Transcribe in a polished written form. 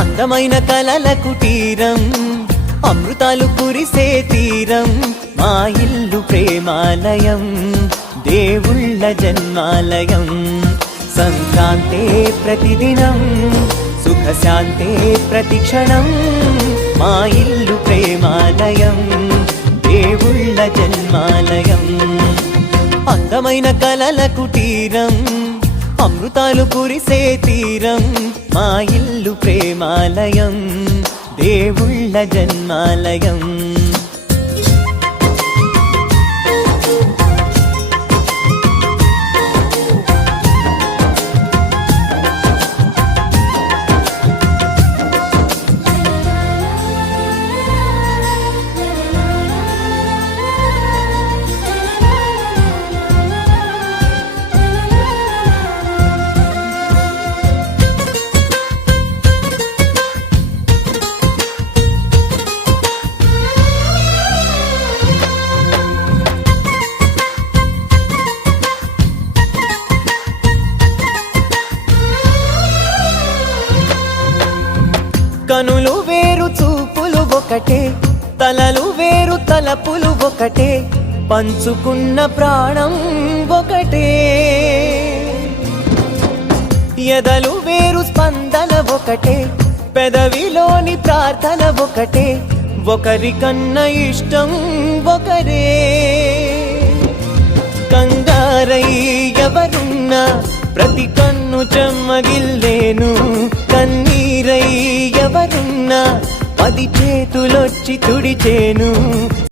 అందమైన కలల కుటీరం, అమృతాలు కురిసే తీరం, మా ఇల్లు ప్రేమాలయం, దేవుళ్ళ జన్మాలయం. సంక్రాంతే ప్రతిదినం, సుఖశాంతే ప్రతిక్షణం, మా ఇల్లు ప్రేమాలయం, దేవుళ్ళ జన్మాలయం. అందమైన కలల కుటీరం, అమృతాలు కురిసే తీరం, మా ఇల్లు ప్రేమాలయం, దేవుళ్ళ జన్మాలయం. కనులు వేరు చూపులు ఒకటే, తలలు వేరు తలపులు ఒకటే, పంచుకున్న ప్రాణం ఒకటే. ఎదలు వేరు స్పందన ఒకటే, పెదవిలోని ప్రార్థన ఒకటే, ఒకరికన్నా ఇష్టం ఒకరే. కంగారై ఎవరున్నా ప్రతి కన్ను చెమ్మగిల్లేను, కన్నీరై ఎవరున్నా 10 చేతులొచ్చి తుడిచేను.